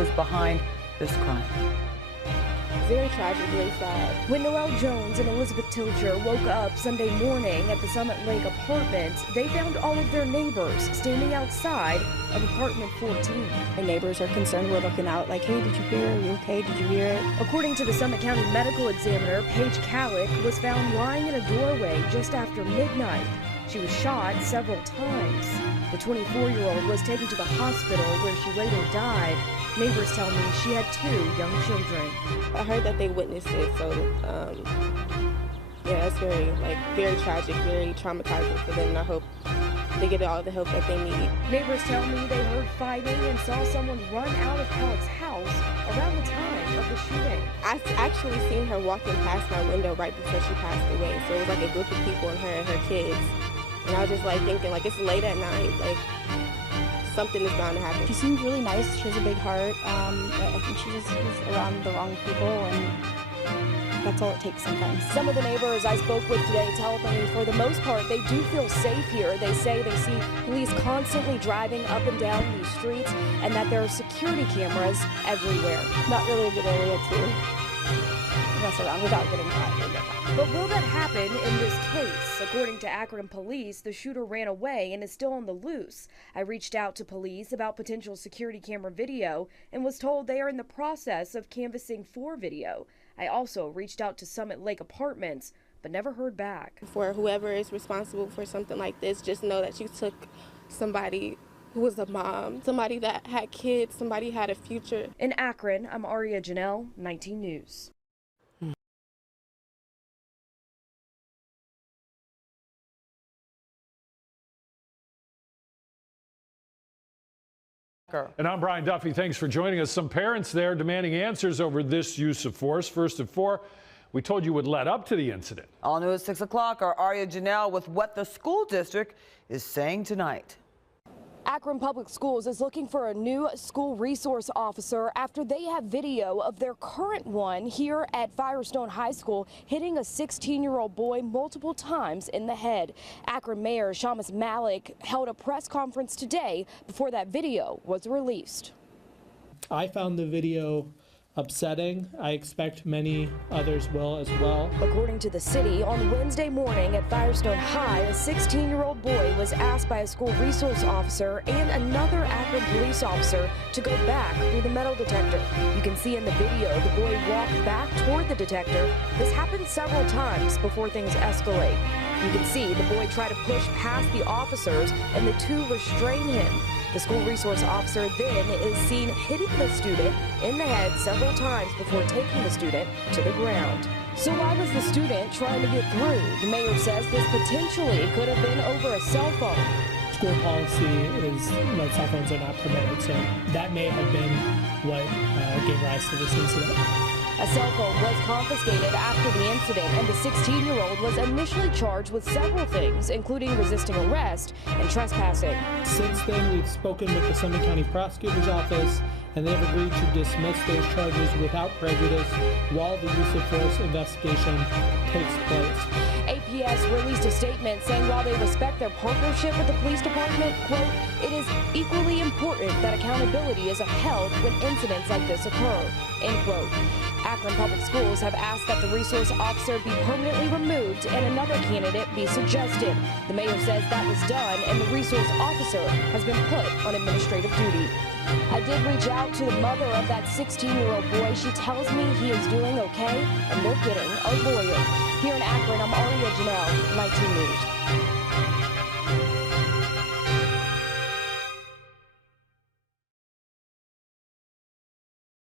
was behind this crime. Very tragic, very sad. When Noelle Jones and Elizabeth Tilcher woke up Sunday morning at the Summit Lake apartments, they found all of their neighbors standing outside of apartment 14. My neighbors are concerned. We're looking out like, hey, did you hear? Are you okay? Did you hear it? According to the Summit County medical examiner, Paige Calick was found lying in a doorway just after midnight. She was shot several times. The 24-year-old was taken to the hospital where she later died. Neighbors tell me she had 2 young children. I heard that they witnessed it, so yeah, it's very tragic, very traumatizing for them, and I hope they get all the help that they need. Neighbors tell me they heard fighting and saw someone run out of Calick's house around the time of the shooting. I actually seen her walking past my window right before she passed away, so it was like a group of people and her and her kids. And I was just like thinking, like, it's late at night, like something is bound to happen. She seems really nice. She has a big heart. I think she just is around the wrong people, and that's all it takes sometimes. Some of the neighbors I spoke with today tell me for the most part they do feel safe here. They say they see police constantly driving up and down these streets and that there are security cameras everywhere. Not really a good area to mess around without getting caught. But will that happen in this case? According to Akron police, the shooter ran away and is still on the loose. I reached out to police about potential security camera video and was told they are in the process of canvassing for video. I also reached out to Summit Lake Apartments, but never heard back. For whoever is responsible for something like this, just know that you took somebody who was a mom, somebody that had kids, somebody had a future. In Akron, I'm Aria Janelle, 19 News. And I'm Brian Duffy. Thanks for joining us. Some parents there demanding answers over this use of force. First at 4, we told you would led up to the incident. All new at 6 o'clock, our Aria Janelle with what the school district is saying tonight. Akron Public Schools is looking for a new school resource officer after they have video of their current one here at Firestone High School hitting a 16-year-old boy multiple times in the head. Akron Mayor Shamus Malik held a press conference today before that video was released. I found the video upsetting. I expect many others will as well. According to the city, on Wednesday morning at Firestone High, a 16-year-old boy was asked by a school resource officer and another Akron police officer to go back through the metal detector. You can see in the video the boy walked back toward the detector. This happened several times before things escalate. You can see the boy try to push past the officers and the 2 restrain him. The school resource officer then is seen hitting the student in the head several times before taking the student to the ground. So why was the student trying to get through? The mayor says this potentially could have been over a cell phone. School policy is that cell phones are not permitted, so that may have been what gave rise to this incident. A cell phone was confiscated after the incident, and the 16-year-old was initially charged with several things, including resisting arrest and trespassing. Since then, we've spoken with the Summit County Prosecutor's Office, and they have agreed to dismiss those charges without prejudice while the use of force investigation takes place. APS released a statement saying while they respect their partnership with the police department, quote, it is equally important that accountability is upheld when incidents like this occur, end quote. Akron Public Schools have asked that the resource officer be permanently removed and another candidate be suggested. The mayor says that was done and the resource officer has been put on administrative duty. I did reach out to the mother of that 16-year-old boy. She tells me he is doing okay and they're getting a lawyer. Here in Akron, I'm Aria Janelle, 19 News.